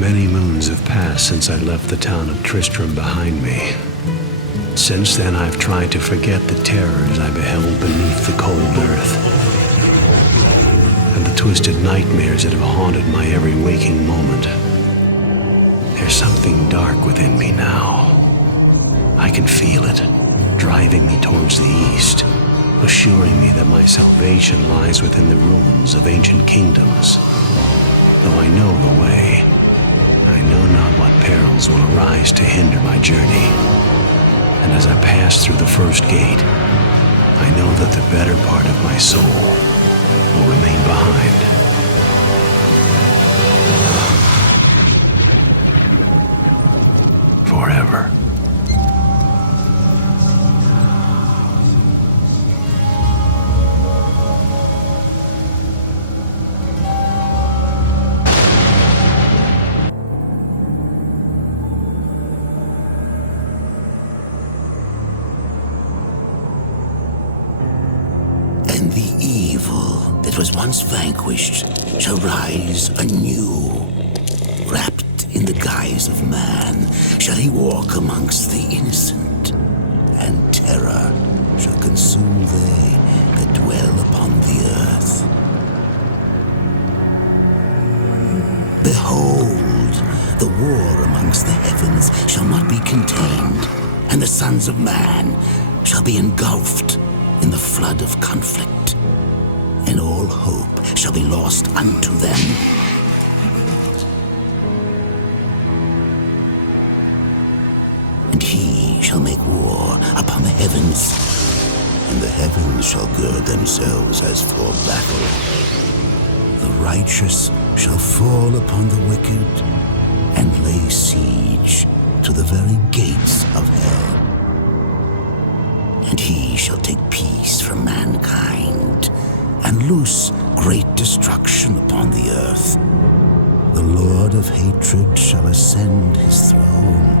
Many moons have passed since I left the town of Tristram behind me. Since then, I've tried to forget the terrors I beheld beneath the cold earth, and the twisted nightmares that have haunted my every waking moment. There's something dark within me now. I can feel it, driving me towards the east, assuring me that my salvation lies within the ruins of ancient kingdoms. Though I know the way, I know not what perils will arise to hinder my journey. And as I pass through the first gate, I know that the better part of my soul will remain behind. Forever. And the evil that was once vanquished shall rise anew. Wrapped in the guise of man shall he walk amongst the innocent, and terror shall consume they that dwell upon the earth. Behold, the war amongst the heavens shall not be contained, and the sons of man shall be engulfed in the flood of conflict, and all hope shall be lost unto them. And he shall make war upon the heavens, and the heavens shall gird themselves as for battle. The righteous shall fall upon the wicked, and lay siege to the very gates of hell. And he shall take peace from mankind, and loose great destruction upon the earth. The Lord of hatred shall ascend his throne,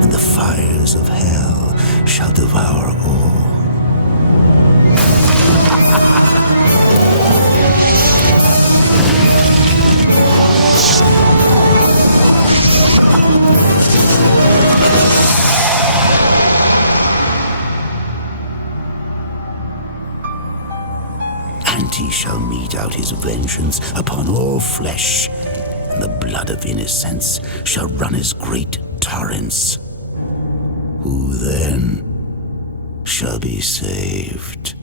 and the fires of hell shall devour all. And he shall mete out his vengeance upon all flesh, and the blood of innocents shall run as great torrents. Who then shall be saved?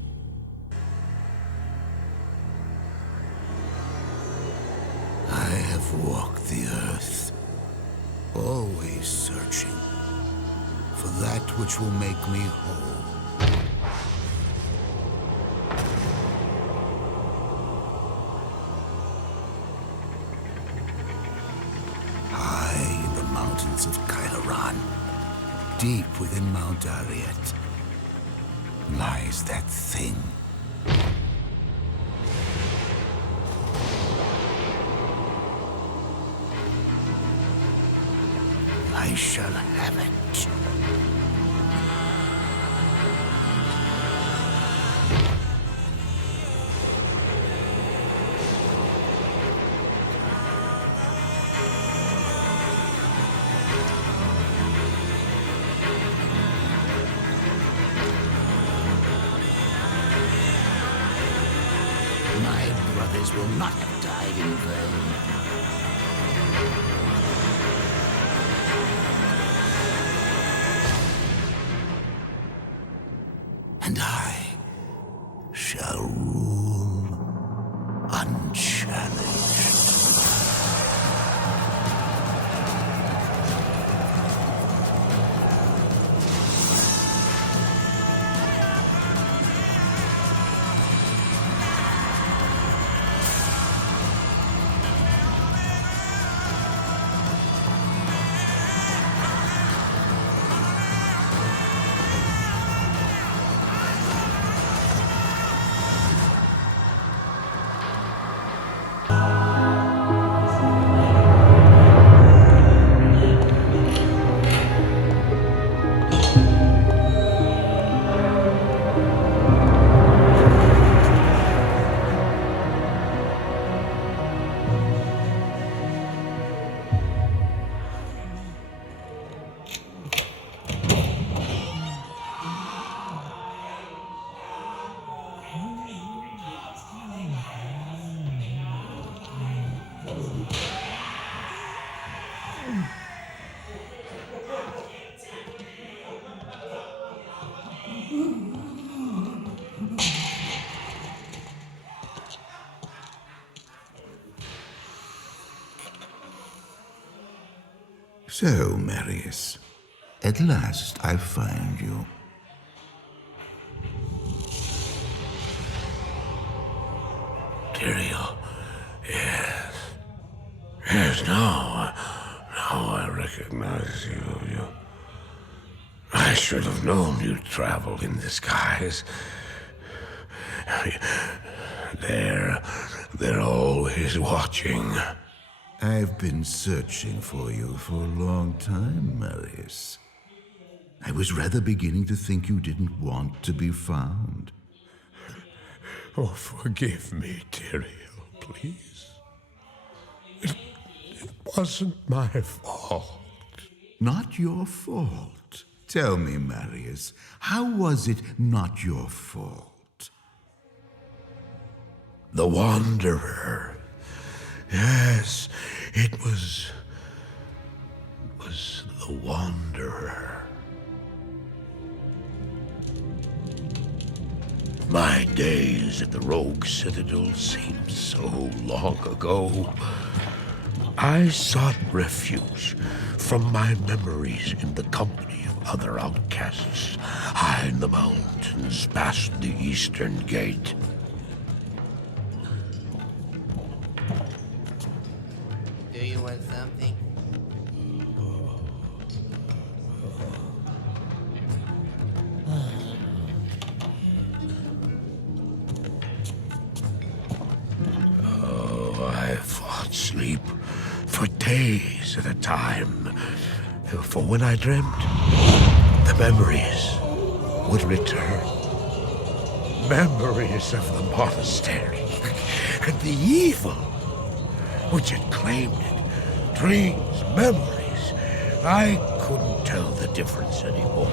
I have walked the earth, always searching for that which will make me whole. High in the mountains of Kailaran, deep within Mount Ariat, lies that thing. I shall have it. My brothers will not have died in vain. And I shall rule unchallenged. So, Marius, at last I find you. Tyrael, yes. Yes, now I recognize you. I should have known you'd travel in disguise. They're always watching. I've been searching for you for a long time, Marius. I was rather beginning to think you didn't want to be found. Oh, forgive me, Tyrael, please. It wasn't my fault. Not your fault. Tell me, Marius, how was it not your fault? The Wanderer. Yes, it was the Wanderer. My days at the Rogue Citadel seemed so long ago. I sought refuge from my memories in the company of other outcasts, high in the mountains past the Eastern Gate. Do you want something? I fought sleep for days at a time. For when I dreamt, the memories would return. Memories of the monastery and the evil which had claimed it. Dreams, memories. I couldn't tell the difference anymore.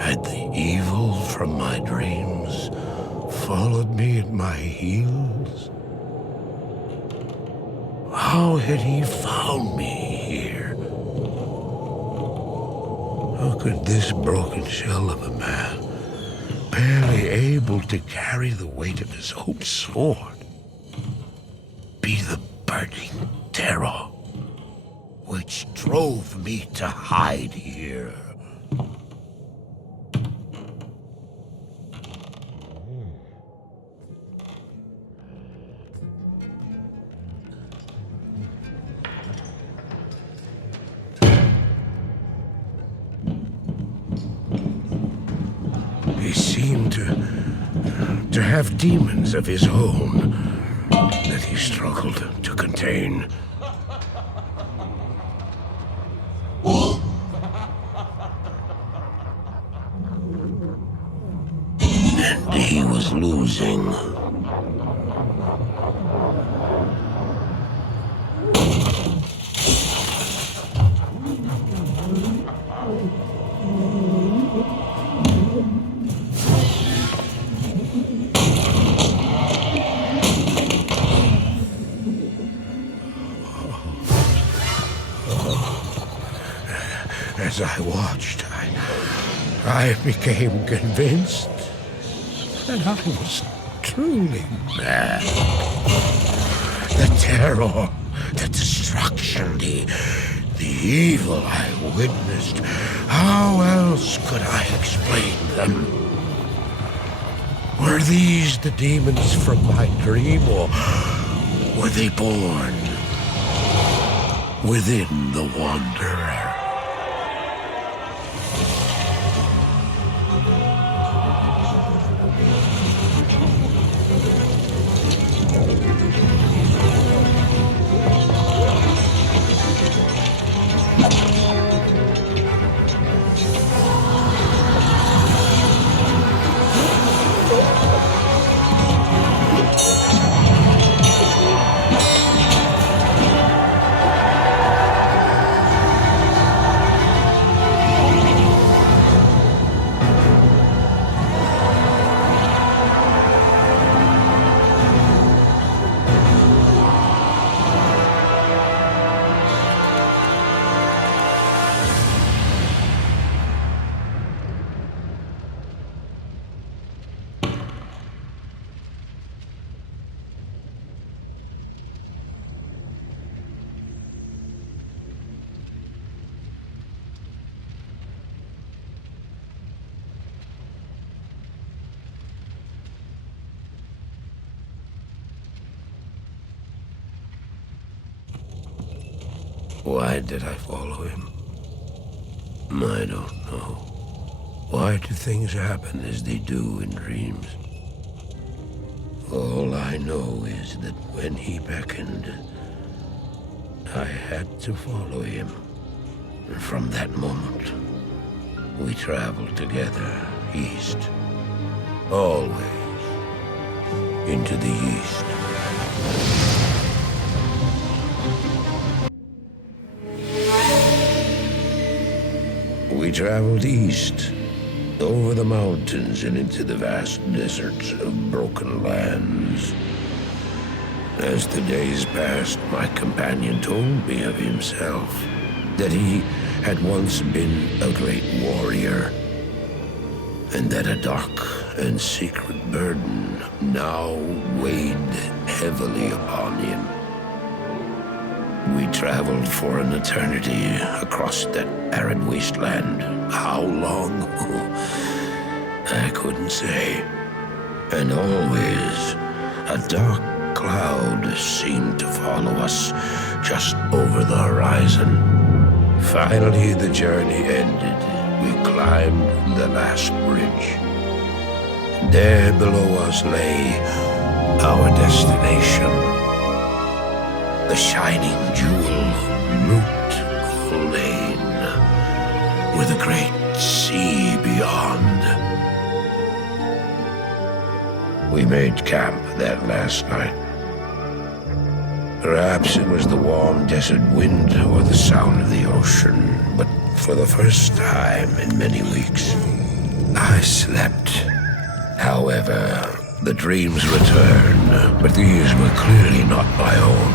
Had the evil from my dreams followed me at my heels? How had he found me here? How could this broken shell of a man, barely able to carry the weight of his own sword, be the burning terror which drove me to hide here? He seemed to have demons of his own that he struggled to contain. And he was losing. As I watched, I became convinced that I was truly mad. The terror, the destruction, the evil I witnessed, how else could I explain them? Were these the demons from my dream, or were they born within the Wanderer? Why did I follow him? I don't know. Why do things happen as they do in dreams? All I know is that when he beckoned, I had to follow him. And from that moment, we traveled together east. Always into the east. We traveled east, over the mountains and into the vast deserts of broken lands. As the days passed, my companion told me of himself, that he had once been a great warrior, and that a dark and secret burden now weighed heavily upon him. We traveled for an eternity across that arid wasteland. How long? I couldn't say. And always, a dark cloud seemed to follow us just over the horizon. Finally, the journey ended. We climbed the last bridge. There below us lay our destination. The shining jewel, Loot Lane, with a great sea beyond. We made camp that last night. Perhaps it was the warm desert wind or the sound of the ocean, but for the first time in many weeks, I slept. However, the dreams returned, but these were clearly not my own.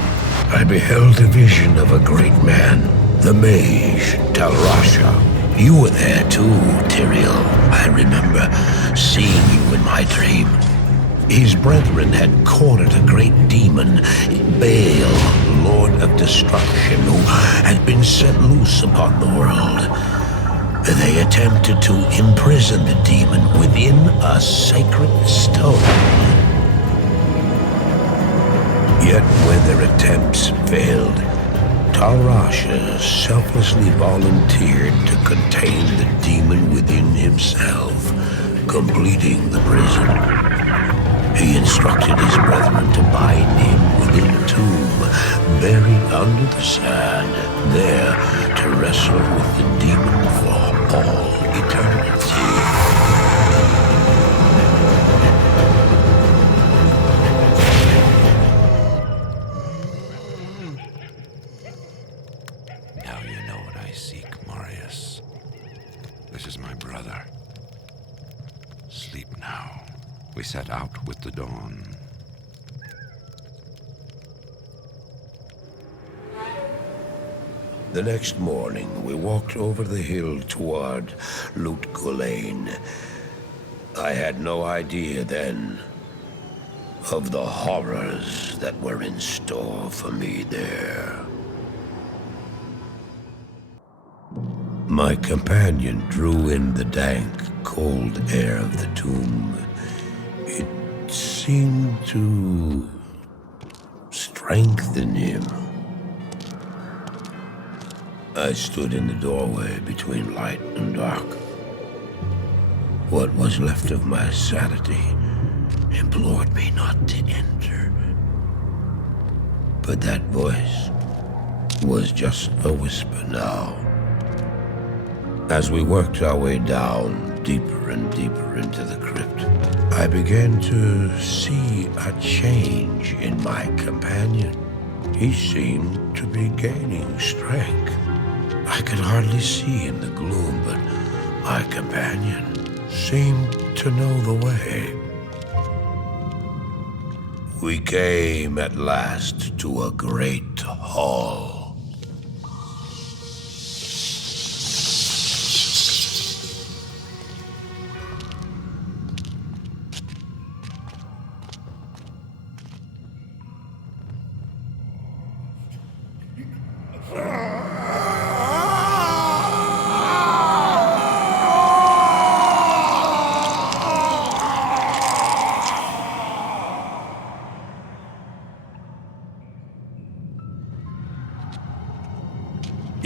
I beheld a vision of a great man, the mage, Talrasha. You were there too, Tyrael. I remember seeing you in my dream. His brethren had cornered a great demon, Baal, Lord of Destruction, who had been set loose upon the world. They attempted to imprison the demon within a sacred stone. Yet when their attempts failed, Talrasha selflessly volunteered to contain the demon within himself, completing the prison. He instructed his brethren to bind him within a tomb, buried under the sand, there to wrestle with the demon for all eternity. Now you know what I seek, Marius. This is my brother. Sleep now. We set out with the dawn. The next morning, we walked over the hill toward Loot Lane. I had no idea then of the horrors that were in store for me there. My companion drew in the dank, cold air of the tomb. It seemed to strengthen him. I stood in the doorway between light and dark. What was left of my sanity implored me not to enter. But that voice was just a whisper now. As we worked our way down, deeper and deeper into the crypt, I began to see a change in my companion. He seemed to be gaining strength. I could hardly see in the gloom, but my companion seemed to know the way. We came at last to a great hall.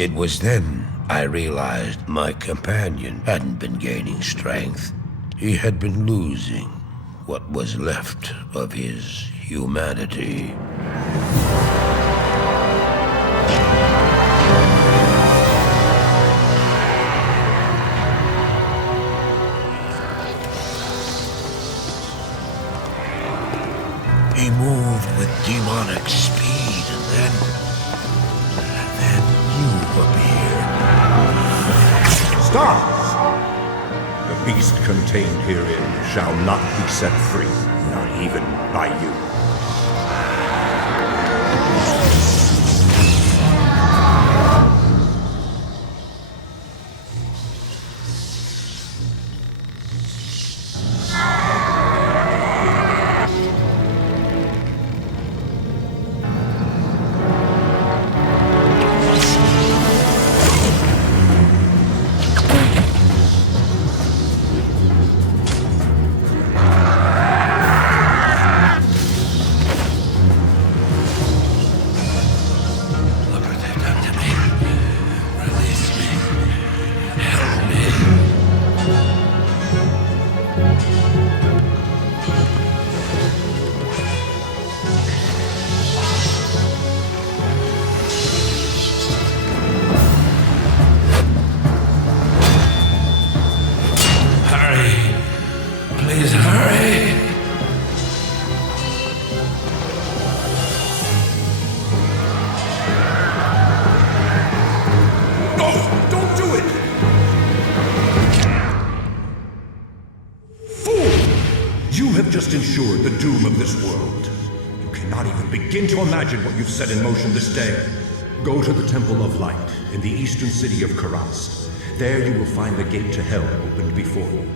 It was then I realized my companion hadn't been gaining strength. He had been losing what was left of his humanity. He moved with demonic speed, and then you appeared. Stop! The beast contained herein shall not be set free, not even by you. Please hurry. No! Don't do it! Fool! You have just ensured the doom of this world. You cannot even begin to imagine what you've set in motion this day. Go to the Temple of Light in the eastern city of Karast. There you will find the gate to hell opened before you.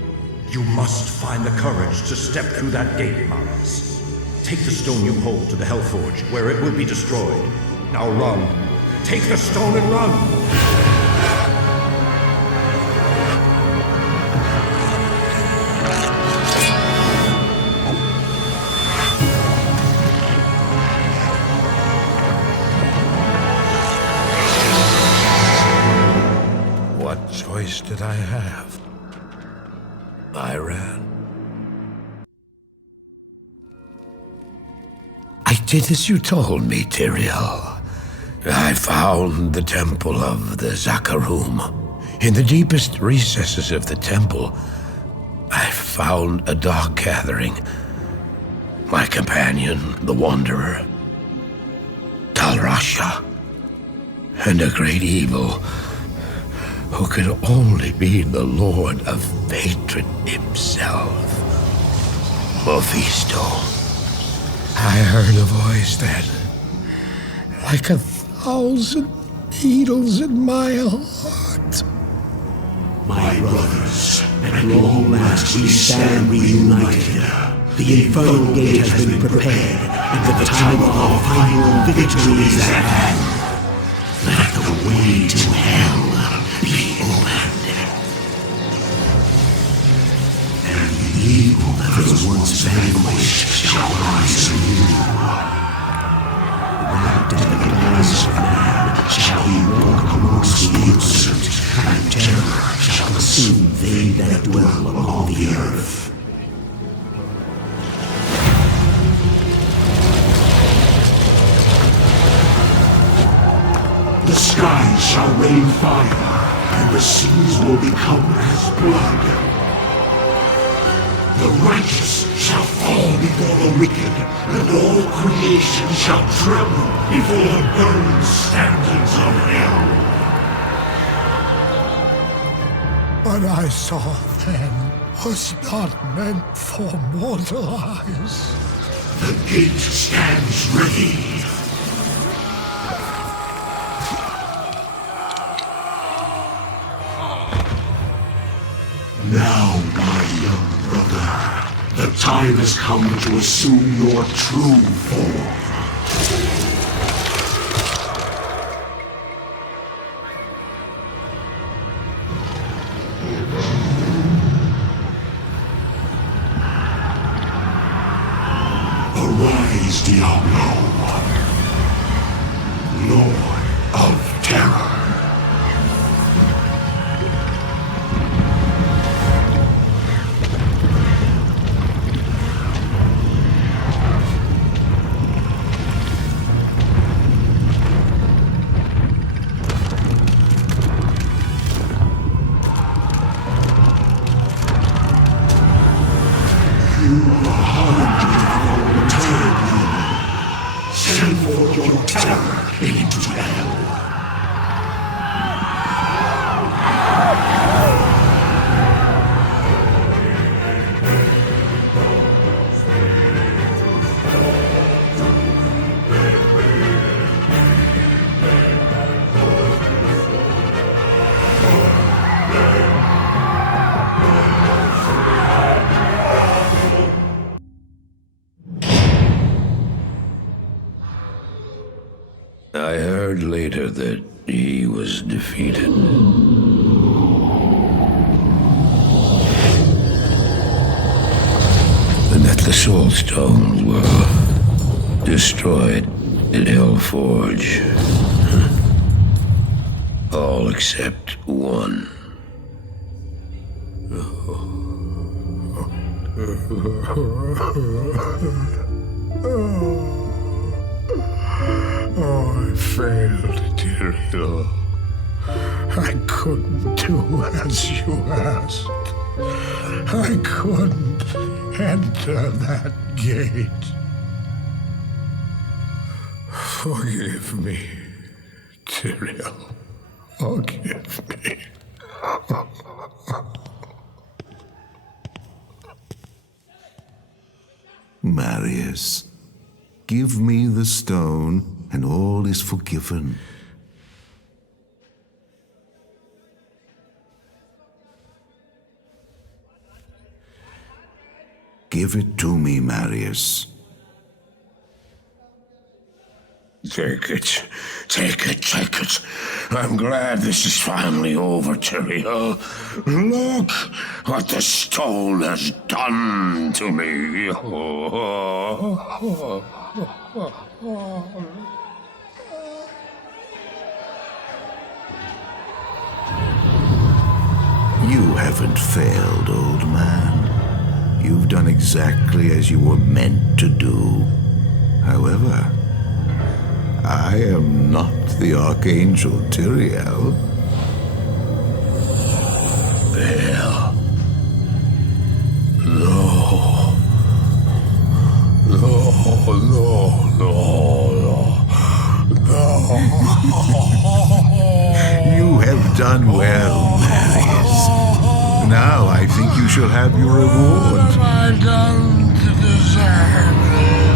You must find the courage to step through that gate, Marius. Take the stone you hold to the Hellforge, where it will be destroyed. Now run. Take the stone and run! What choice did I have? I ran. I did as you told me, Tyrael. I found the temple of the Zakarum. In the deepest recesses of the temple, I found a dark gathering. My companion, the Wanderer, Talrasha, and a great evil who could only be the Lord of Hatred himself, Mephisto. I heard a voice then, like 1,000 needles in my heart. My brothers, at long last we stand reunited. The infernal gate has been prepared, and the time of our final victory is at hand. Let the way to hell be opened. And the evil that was once vanquished shall rise anew. Wrapped in the guise of man shall he walk amongst the innocent, and terror shall consume they that dwell upon the earth. The skies shall rain fire, and the seas will become as blood. The righteous shall fall before the wicked, and all creation shall tremble before the burning standards of hell. What I saw then was not meant for mortal eyes. The gate stands ready. Now, my young brother, the time has come to assume your true form. Arise, Diablo, Lord of Terror. soul stones were destroyed at Hellforge. All except one. Oh, I failed, Tyrael. I couldn't do as you asked. I couldn't enter that gate. Forgive me, Tyrael. Forgive me. Marius, give me the stone, and all is forgiven. Give it to me, Marius. Take it. Take it, take it. I'm glad this is finally over, Tyrael. Look what the stone has done to me. You haven't failed, old man. You've done exactly as you were meant to do. However, I am not the Archangel Tyrael. Well, no. You have done well, Marius. Now I think you shall have your reward. What have I done to deserve this?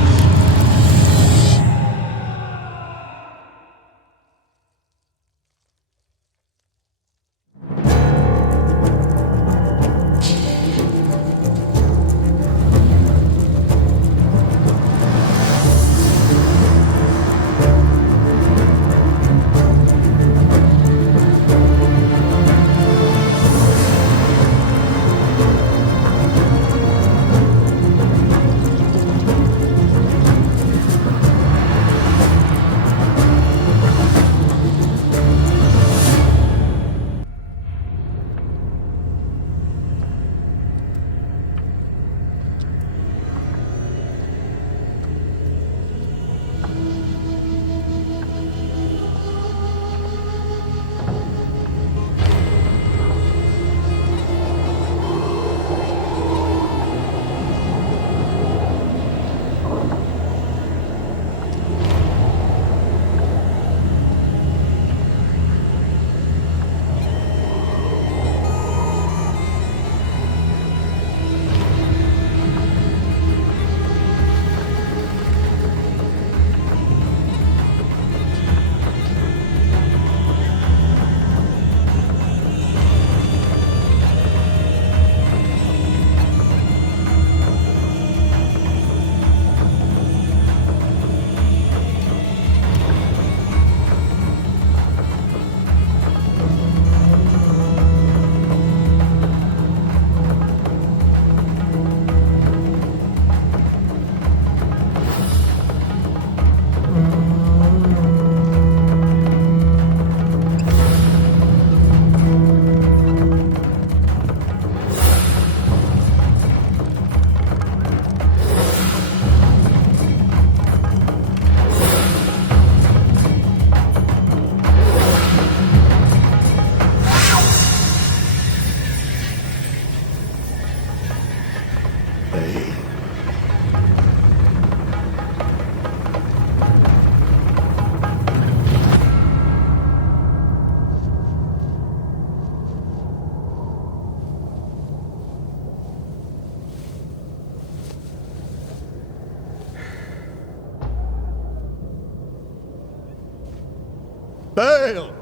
Baal!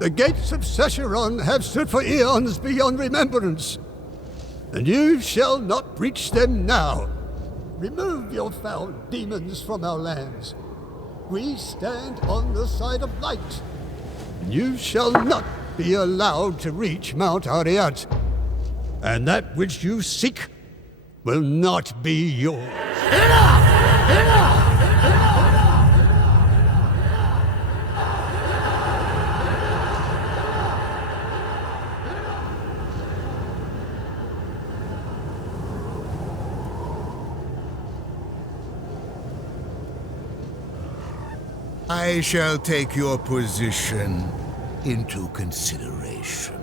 The gates of Sescheron have stood for eons beyond remembrance, and you shall not breach them now. Remove your foul demons from our lands. We stand on the side of light, and you shall not be allowed to reach Mount Ariat. And that which you seek will not be yours. I shall take your position into consideration.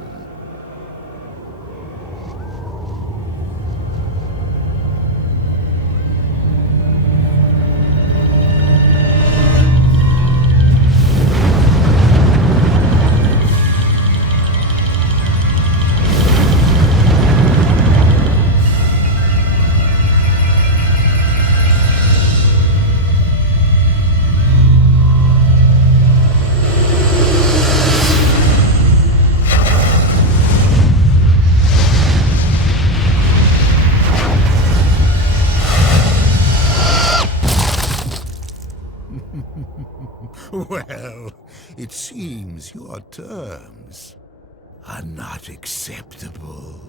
Well, it seems your terms are not acceptable.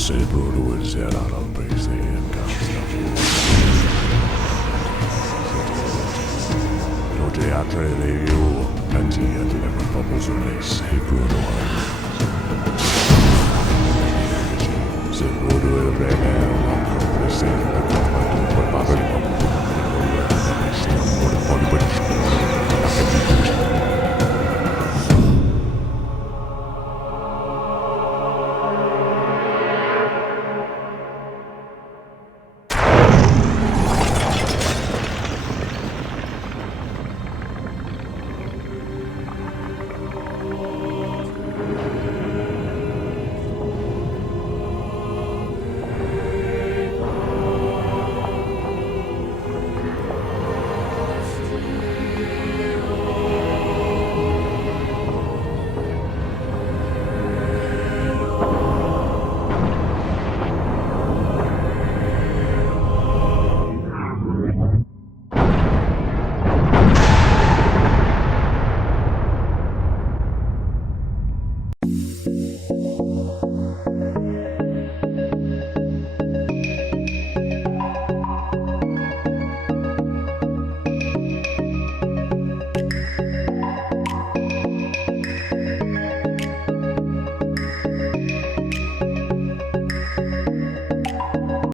Se